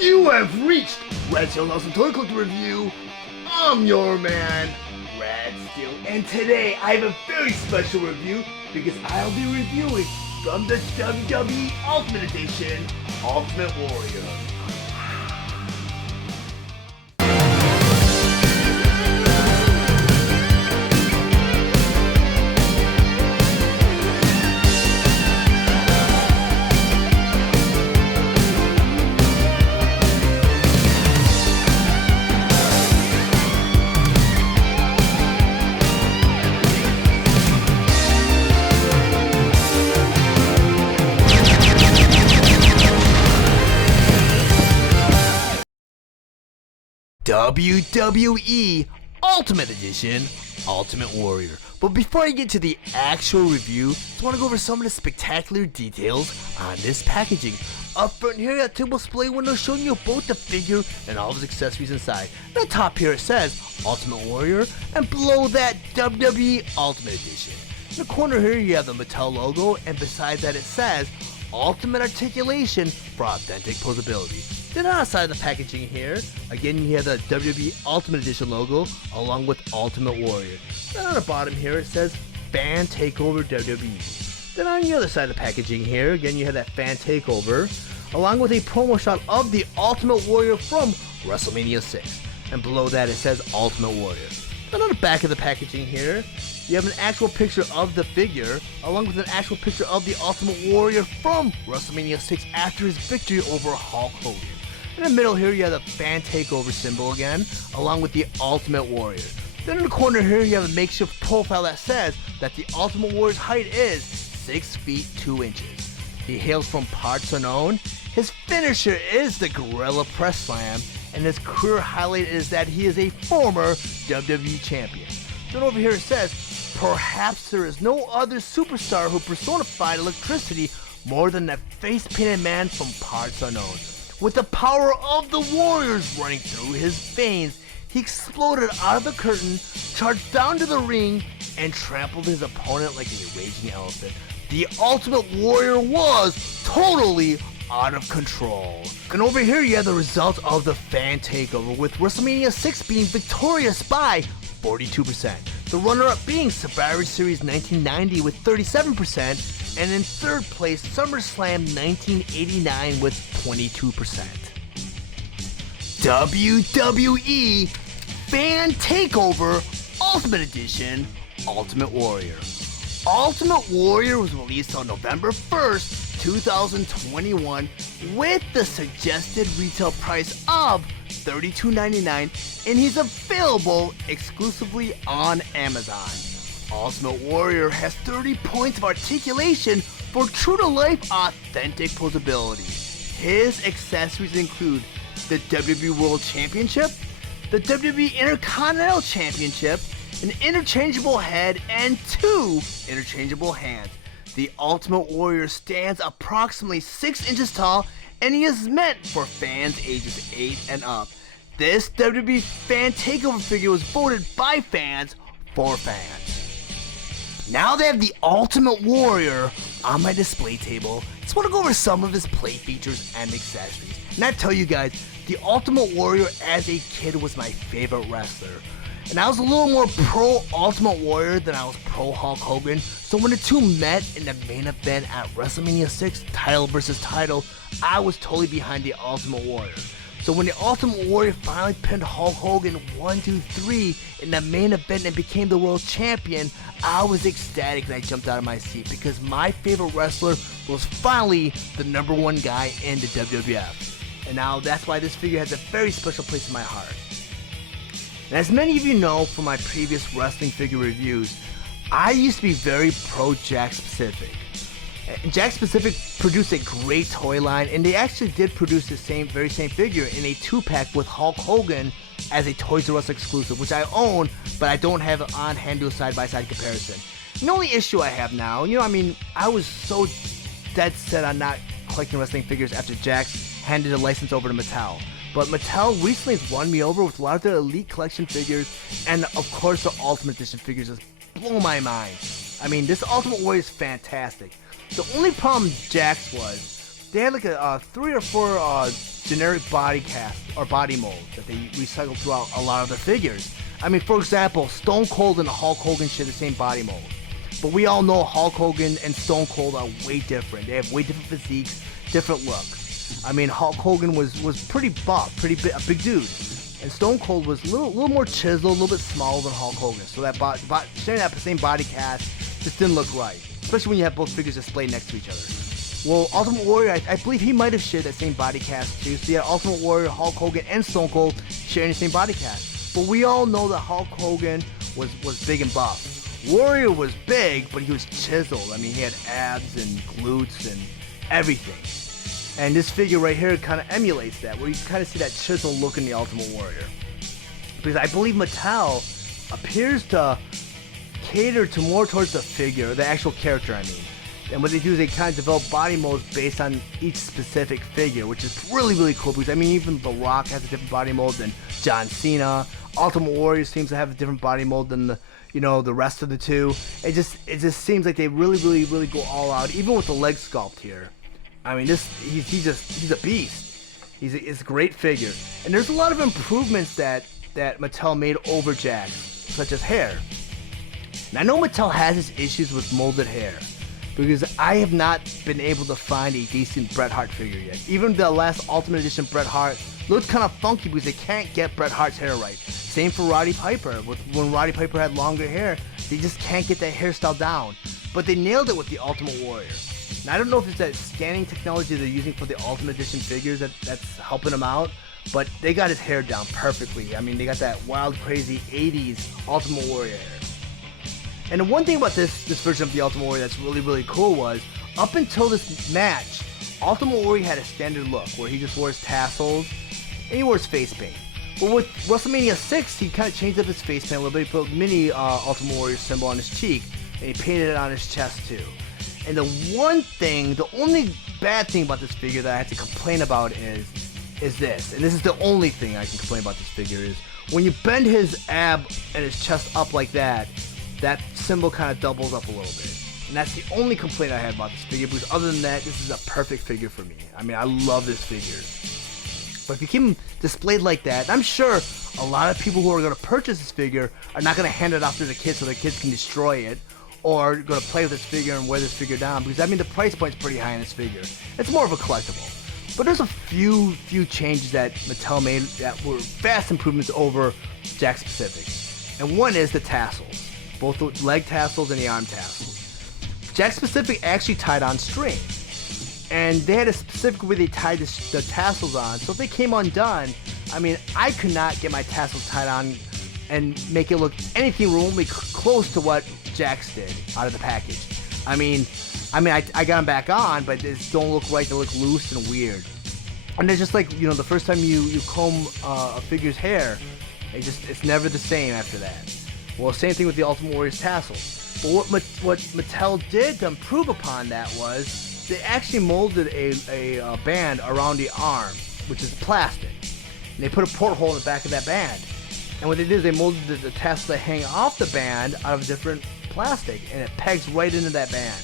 You have reached Red Steel Nelson Toy Collector Review. I'm your man, Red Steel, and today I have a very special review because I'll be reviewing from the WWE Ultimate Edition, Ultimate Warrior. WWE Ultimate Edition, Ultimate Warrior. But before I get to the actual review, I just want to go over some of the spectacular details on this packaging. Up front here, a typical display window showing you both the figure and all of his accessories inside. At the top here it says Ultimate Warrior, and below that WWE Ultimate Edition. In the corner here you have the Mattel logo, and besides that it says Ultimate Articulation for authentic posability. Then outside the packaging here, again you have the WWE Ultimate Edition logo along with Ultimate Warrior. Then on the bottom here it says Fan Takeover WWE. Then on the other side of the packaging here, again you have that Fan Takeover along with a promo shot of the Ultimate Warrior from WrestleMania 6. And below that it says Ultimate Warrior. Then on the back of the packaging here, you have an actual picture of the figure, along with an actual picture of the Ultimate Warrior from WrestleMania 6 after his victory over Hulk Hogan. In the middle here, you have the Fan Takeover symbol again, along with the Ultimate Warrior. Then in the corner here, you have a makeshift profile that says that the Ultimate Warrior's height is 6 feet 2 inches. He hails from parts unknown. His finisher is the Gorilla Press Slam, and his career highlight is that he is a former WWE champion. Then over here it says, perhaps there is no other superstar who personified electricity more than that face-painted man from parts unknown. With the power of the Warriors running through his veins, he exploded out of the curtain, charged down to the ring, and trampled his opponent like a raging elephant. The Ultimate Warrior was totally out of control. And over here you have the results of the Fan Takeover, with WrestleMania 6 being victorious by 42%. The runner-up being Survivor Series 1990 with 37%, and in third place, SummerSlam 1989 with 22%. WWE Fan Takeover Ultimate Edition Ultimate Warrior. Ultimate Warrior was released on November 1st, 2021 with the suggested retail price of $32.99, and he's available exclusively on Amazon. Ultimate Warrior has 30 points of articulation for true-to-life authentic posability. His accessories include the WWE World Championship, the WWE Intercontinental Championship, an interchangeable head, and 2 interchangeable hands. The Ultimate Warrior stands approximately 6 inches tall, and he is meant for fans ages 8 and up. This WWE Fan Takeover figure was voted by fans for fans. Now that I have the Ultimate Warrior on my display table, I just want to go over some of his play features and accessories. And I tell you guys, the Ultimate Warrior as a kid was my favorite wrestler. And I was a little more pro Ultimate Warrior than I was pro Hulk Hogan. So when the two met in the main event at WrestleMania 6, title versus title, I was totally behind the Ultimate Warrior. So when the Ultimate Warrior finally pinned Hulk Hogan 1-2-3 in the main event and became the world champion, I was ecstatic and I jumped out of my seat because my favorite wrestler was finally the number one guy in the WWF. And now that's why this figure has a very special place in my heart. And as many of you know from my previous wrestling figure reviews, I used to be very pro Jakks Pacific. Jakks Pacific produced a great toy line, and they actually did produce the very same figure in a 2-pack with Hulk Hogan as a Toys R Us exclusive, which I own, but I don't have it on hand to do a side-by-side comparison. The only issue I have now, I was so dead set on not collecting wrestling figures after Jakks handed the license over to Mattel. But Mattel recently has won me over with a lot of their Elite Collection figures, and of course the Ultimate Edition figures just blow my mind. I mean, this Ultimate Warrior is fantastic. The only problem with Jakks was they had like a 3 or 4 generic body cast or body molds that they recycled throughout a lot of their figures. I mean, for example, Stone Cold and Hulk Hogan share the same body mold, but we all know Hulk Hogan and Stone Cold are way different. They have way different physiques, different look. I mean, Hulk Hogan was pretty buff, a big dude, and Stone Cold was a little more chiseled, a little bit smaller than Hulk Hogan. So that sharing that same body cast just didn't look right, especially when you have both figures displayed next to each other. Well, Ultimate Warrior, I believe he might have shared that same body cast too. So yeah, Ultimate Warrior, Hulk Hogan, and Stone Cold sharing the same body cast. But we all know that Hulk Hogan was big and buff. Warrior was big, but he was chiseled. I mean, he had abs and glutes and everything. And this figure right here kind of emulates that, where you kind of see that chisel look in the Ultimate Warrior. Because I believe Mattel appears to cater to more towards the figure, the actual character, I mean. And what they do is they kind of develop body molds based on each specific figure, which is really, really cool. Because, I mean, even The Rock has a different body mold than John Cena. Ultimate Warrior seems to have a different body mold than the rest of the two. It just seems like they really go all out, even with the leg sculpt here. I mean, he's a beast. He's a great figure. And there's a lot of improvements that Mattel made over Jax, such as hair. And I know Mattel has its issues with molded hair, because I have not been able to find a decent Bret Hart figure yet. Even the last Ultimate Edition Bret Hart looked kind of funky because they can't get Bret Hart's hair right. Same for Roddy Piper. When Roddy Piper had longer hair, they just can't get that hairstyle down. But they nailed it with the Ultimate Warrior. Now, I don't know if it's that scanning technology they're using for the Ultimate Edition figures that's helping them out, but they got his hair down perfectly. I mean, they got that wild, crazy 80s Ultimate Warrior hair. And the one thing about this version of the Ultimate Warrior that's really cool was, up until this match, Ultimate Warrior had a standard look where he just wears tassels and he wears face paint. But with WrestleMania 6, he kind of changed up his face paint a little bit. He put a mini Ultimate Warrior symbol on his cheek, and he painted it on his chest too. And the only bad thing about this figure that I have to complain about is this. And this is the only thing I can complain about this figure is, when you bend his ab and his chest up like that symbol kind of doubles up a little bit. And that's the only complaint I have about this figure, because other than that, this is a perfect figure for me. I mean, I love this figure. But if you keep him displayed like that, I'm sure a lot of people who are going to purchase this figure are not going to hand it off to their kids so their kids can destroy it, or going to play with this figure and wear this figure down, because I mean, the price point's pretty high on this figure. It's more of a collectible. But there's a few changes that Mattel made that were vast improvements over Jakks Pacific. And one is the tassels. Both the leg tassels and the arm tassels. Jakks Pacific actually tied on string. And they had a specific way they tied the tassels on. So if they came undone, I mean, I could not get my tassels tied on and make it look anything remotely close to what Jakks did out of the package. I mean, I got them back on, but they just don't look right. They look loose and weird. And they're just like, the first time you comb a figure's hair, it's never the same after that. Well, same thing with the Ultimate Warrior's tassels. But what Mattel did to improve upon that was they actually molded a band around the arm, which is plastic. And they put a porthole in the back of that band. And what they did is they molded the tassels that hang off the band out of different plastic, and it pegs right into that band.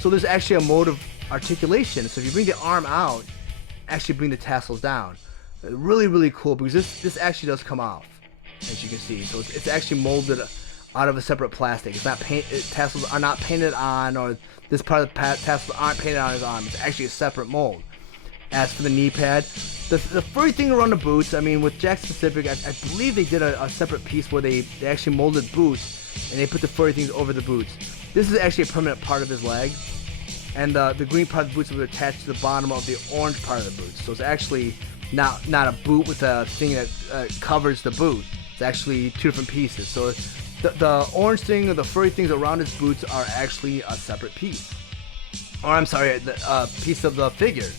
So there's actually a mode of articulation. So if you bring the arm out, actually bring the tassels down. Really cool, because this actually does come off, as you can see. So it's actually molded out of a separate plastic. It's not tassels are not painted on, or this part of the tassels aren't painted on his arm. It's actually a separate mold. As for the knee pad, the furry thing around the boots, I mean, with Jakks Pacific, I believe they did a separate piece where they actually molded boots, and they put the furry things over the boots. This is actually a permanent part of his leg, and the green part of the boots was attached to the bottom of the orange part of the boots. So it's actually not a boot with a thing that covers the boot. It's actually two different pieces. So the orange thing or the furry things around his boots are actually a separate piece. Or I'm sorry, a piece of the figure.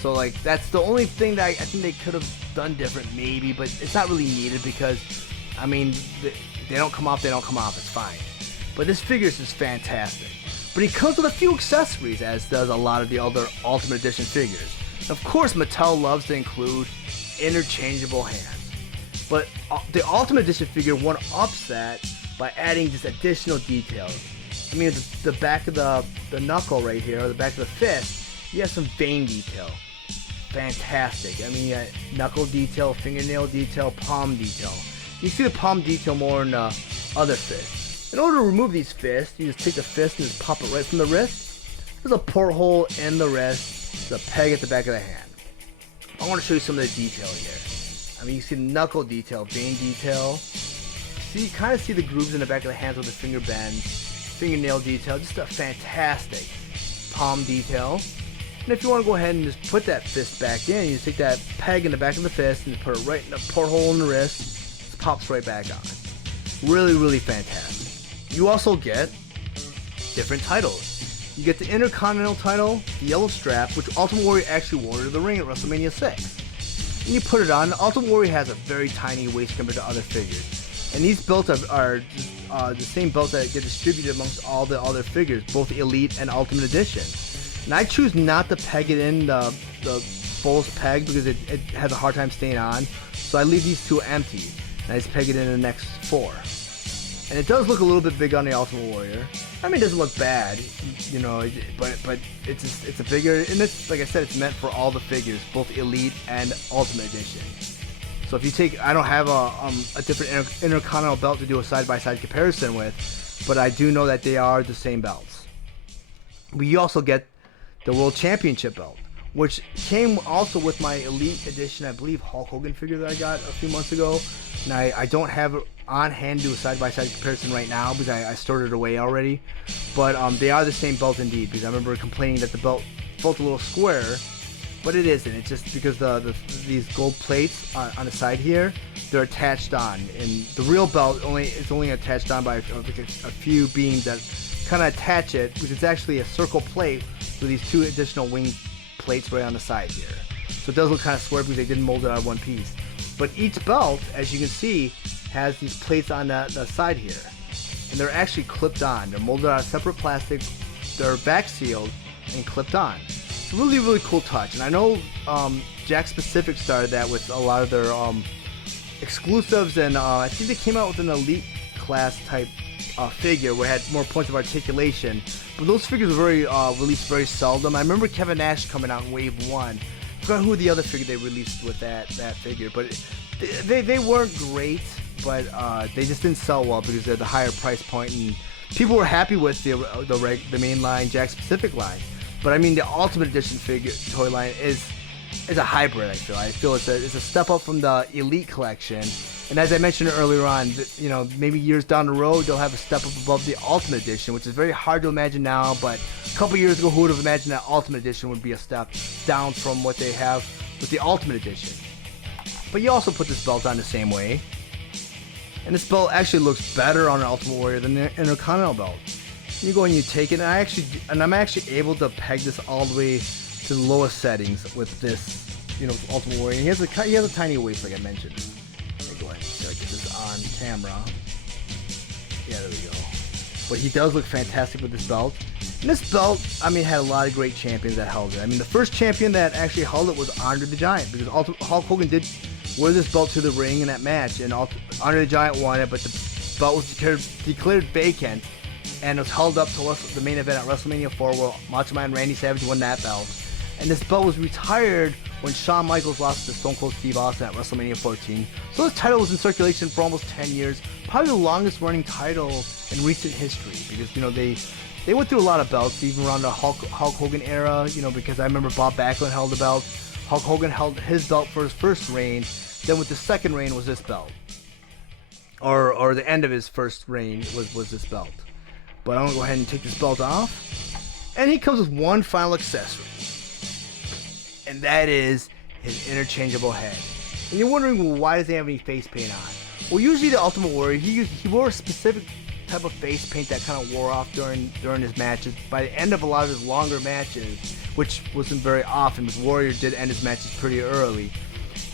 So like, that's the only thing that I think they could have done different maybe, but it's not really needed because, I mean, they don't come off, it's fine. But this figure is just fantastic. But he comes with a few accessories, as does a lot of the other Ultimate Edition figures. Of course, Mattel loves to include interchangeable hands. But the Ultimate Edition figure one-ups that by adding just additional details. I mean, the back of the knuckle right here, or the back of the fist, You have some vein detail. Fantastic. I mean, you got knuckle detail, fingernail detail, palm detail. You see the palm detail more in the other fist. In order to remove these fists, you just take the fist and just pop it right from the wrist. There's a porthole in the wrist. There's a peg at the back of the hand. I want to show you some of the detail here. I mean, you see the knuckle detail, vein detail. See, you kind of see the grooves in the back of the hands with the finger bends, fingernail detail. Just a fantastic palm detail. And if you want to go ahead and just put that fist back in, you just take that peg in the back of the fist and put it right in the porthole in the wrist. It just pops right back on. Really, really fantastic. You also get different titles. You get the Intercontinental title, the yellow strap, which Ultimate Warrior actually wore to the ring at WrestleMania 6. And you put it on. The Ultimate Warrior has a very tiny waist compared to other figures. And these belts are the same belts that get distributed amongst all the other figures, both Elite and Ultimate Edition. And I choose not to peg it in the fullest peg because it has a hard time staying on. So I leave these two empty. And I just peg it in the next 4. And it does look a little bit big on the Ultimate Warrior. I mean, it doesn't look bad, you know, but it's a bigger, and it's, like I said, it's meant for all the figures, both Elite and Ultimate Edition. So if you take, I don't have a different Intercontinental belt to do a side-by-side comparison with, but I do know that they are the same belts. But you also get the World Championship belt, which came also with my Elite Edition, I believe, Hulk Hogan figure that I got a few months ago. And I don't have it on hand to do a side-by-side comparison right now because I stored it away already. But they are the same belt indeed, because I remember complaining that the belt felt a little square, but it isn't. It's just because these gold plates on the side here, they're attached on. And the real belt, it's only attached on by a few beams that kind of attach it, because it's actually a circle plate with these 2 additional wing plates right on the side here. So it does look kind of square because they didn't mold it out of one piece. But each belt, as you can see, has these plates on the side here. And they're actually clipped on. They're molded out of separate plastic. They're back sealed and clipped on. It's a really, really cool touch. And I know Jakks Pacific started that with a lot of their exclusives. And I think they came out with an Elite class type figure where it had more points of articulation. But those figures were released very seldom. I remember Kevin Nash coming out in Wave 1. I forgot who the other figure they released with that figure, but they weren't great, but they just didn't sell well because they're the higher price point, and people were happy with the main line Jakks Pacific line. But I mean, the Ultimate Edition figure toy line is a hybrid. I feel it's a step up from the Elite collection, and as I mentioned earlier on, you know, maybe years down the road they'll have a step up above the Ultimate Edition, which is very hard to imagine now. But a couple years ago, who would have imagined that Ultimate Edition would be a step down from what they have with the Ultimate Edition? But you also put this belt on the same way, and this belt actually looks better on an Ultimate Warrior than the Intercontinental belt. You go and you take it, and I'm actually able to peg this all the way to the lowest settings with this, you know, Ultimate Warrior. And he has a tiny waist, like I mentioned. Let me go ahead and see if I get this on camera. Yeah, there we go. But he does look fantastic with this belt. And this belt, I mean, had a lot of great champions that held it. I mean, the first champion that actually held it was Andre the Giant, because Hulk Hogan did wear this belt to the ring in that match, and Andre the Giant won it, but the belt was declared vacant, and it was held up to the main event at WrestleMania 4, where Macho Man Randy Savage won that belt. And this belt was retired when Shawn Michaels lost to Stone Cold Steve Austin at WrestleMania 14. So this title was in circulation for almost 10 years, probably the longest running title in recent history, because, you know, they went through a lot of belts, even around the Hulk Hogan era, you know, because I remember Bob Backlund held the belt. Hulk Hogan held his belt for his first reign. Then with the second reign was this belt. Or the end of his first reign was this belt. But I'm going to go ahead and take this belt off. And he comes with one final accessory. And that is his interchangeable head. And you're wondering, well, why does he have any face paint on? Well, usually the Ultimate Warrior, he wore a specific type of face paint that kind of wore off during his matches. By the end of a lot of his longer matches, which wasn't very often, because Warrior did end his matches pretty early,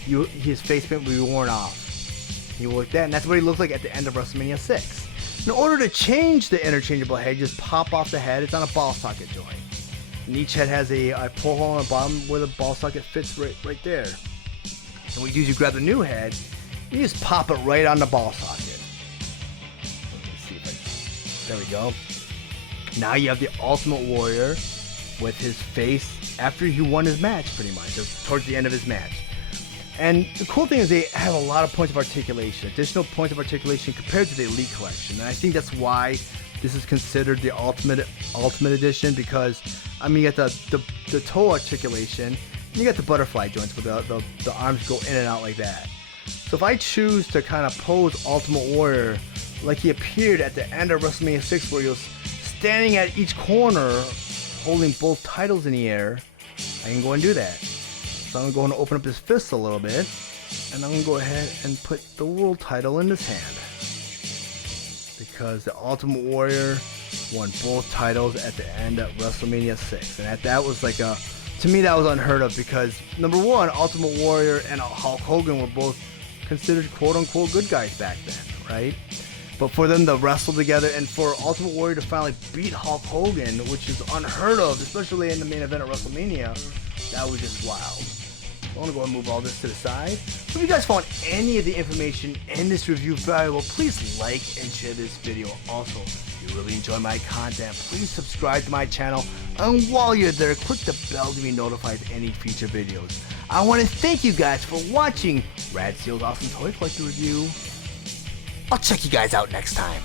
his face paint would be worn off. He wore that, and that's what he looked like at the end of WrestleMania 6. In order to change the interchangeable head, you just pop off the head. It's on a ball socket joint. And each head has a pull hole on the bottom where the ball socket fits right there. And what you do is you grab the new head, you just pop it right on the ball socket. Let's see if there we go. Now you have the Ultimate Warrior with his face after he won his match, pretty much, or towards the end of his match. And the cool thing is they have a lot of points of articulation, additional points of articulation compared to the Elite Collection. And I think that's why this is considered the Ultimate Edition, because, I mean, you got the toe articulation, and you got the butterfly joints where the arms go in and out like that. So if I choose to kind of pose Ultimate Warrior like he appeared at the end of WrestleMania 6, where he was standing at each corner holding both titles in the air, I can go and do that. So I'm going to open up his fists a little bit, and I'm going to go ahead and put the world title in his hand. Because the Ultimate Warrior won both titles at the end of WrestleMania 6. And that was like to me that was unheard of, because number one, Ultimate Warrior and Hulk Hogan were both considered quote-unquote good guys back then, right? But for them to wrestle together and for Ultimate Warrior to finally beat Hulk Hogan, which is unheard of, especially in the main event of WrestleMania, that was just wild. I want to go ahead and move all this to the side. If you guys found any of the information in this review valuable, please like and share this video. Also, if you really enjoy my content, please subscribe to my channel. And while you're there, click the bell to be notified of any future videos. I want to thank you guys for watching Rad Seal's Awesome Toy Collector Review. I'll check you guys out next time.